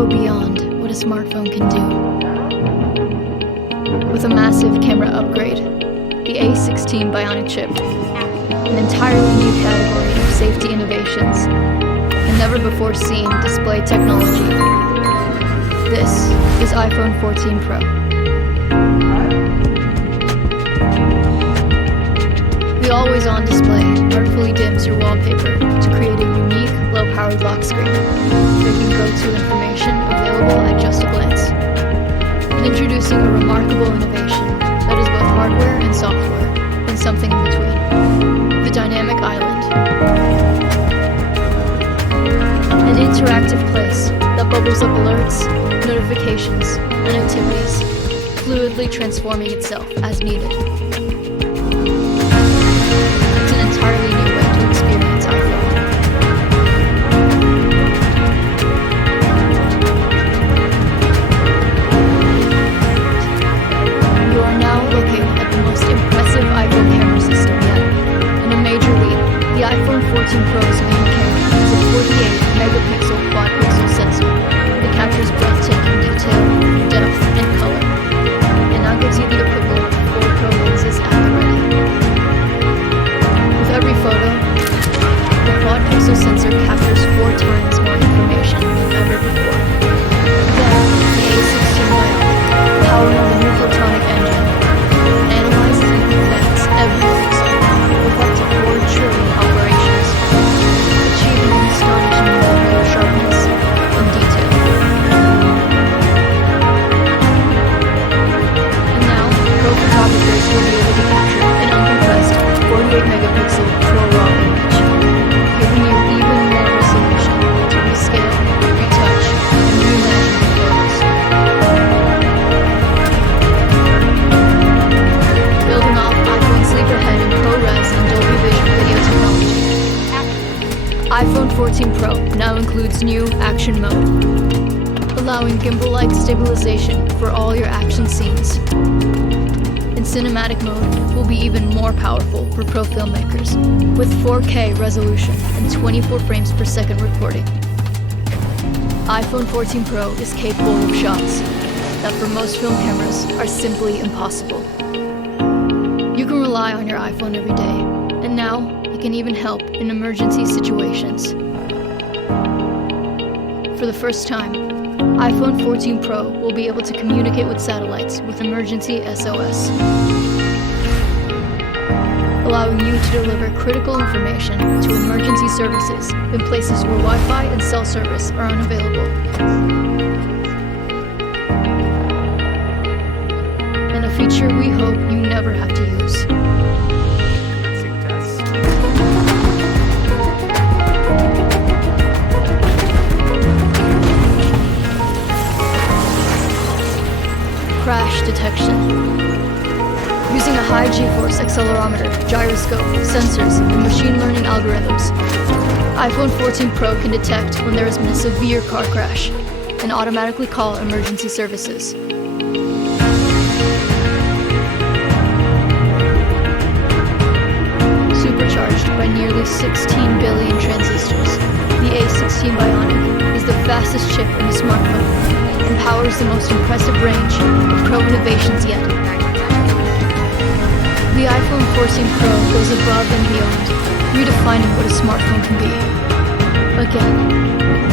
go beyond what a smartphone can do. With a massive camera upgrade, the A16 Bionic chip, an entirely new category of safety innovations, and never-before-seen display technology. This is iPhone 14 Pro. The always-on display artfully dims your wallpaper to create a unique, low-powered lock screen, making go-to information available at just a glance. Introducing a remarkable innovation that is both hardware and software, and something in between. The Dynamic Island. An interactive place that bubbles up alerts, notifications, and activities, fluidly transforming itself as needed. It's an entirely new way to experience iPhone. You are now looking at the most impressive iPhone camera system yet. In a major leap, the iPhone 14 Pro's main camera is a 48-megapixel quad-pixel sensor that captures breathtaking detail, depth, and color, and now gives you the equivalent of 4 Pro lenses at the ready. With every photo, the quad-pixel sensor captures 4 times more information than ever before. Then, the A16 Bionic, powering the new photonic engine, analyzes and connects every pixel with up to 4 trillion operations, achieving an astonishing level of sharpness and detail. And now, pro photographers will be able to capture an uncompressed 48-megapixel Pro RAW image, giving you even more resolution to rescale, retouch, and reimagine your photos. Building off iPhone's leap ahead in ProRes and Dolby Vision video technology, iPhone 14 Pro now includes new Action Mode, allowing gimbal-like stabilization for all your action scenes. And Cinematic Mode will be even more powerful for pro filmmakers, with 4K resolution and 24 frames per second recording. iPhone 14 Pro is capable of shots that for most film cameras are simply impossible. You can rely on your iPhone every day, and now it can even help in emergency situations. For the first time, iPhone 14 Pro will be able to communicate with satellites with emergency SOS, allowing you to deliver critical information to emergency services in places where Wi-Fi and cell service are unavailable. And a feature we hope you never have to use. Crash detection. Using a high G-force accelerometer, gyroscope, sensors, and machine learning algorithms, iPhone 14 Pro can detect when there has been a severe car crash and automatically call emergency services. Supercharged by nearly 16 billion transistors, the A16 Bionic is the fastest chip in a smartphone and powers the most impressive range of Pro innovations yet. The iPhone 14 Pro goes above and beyond, redefining what a smartphone can be. Again.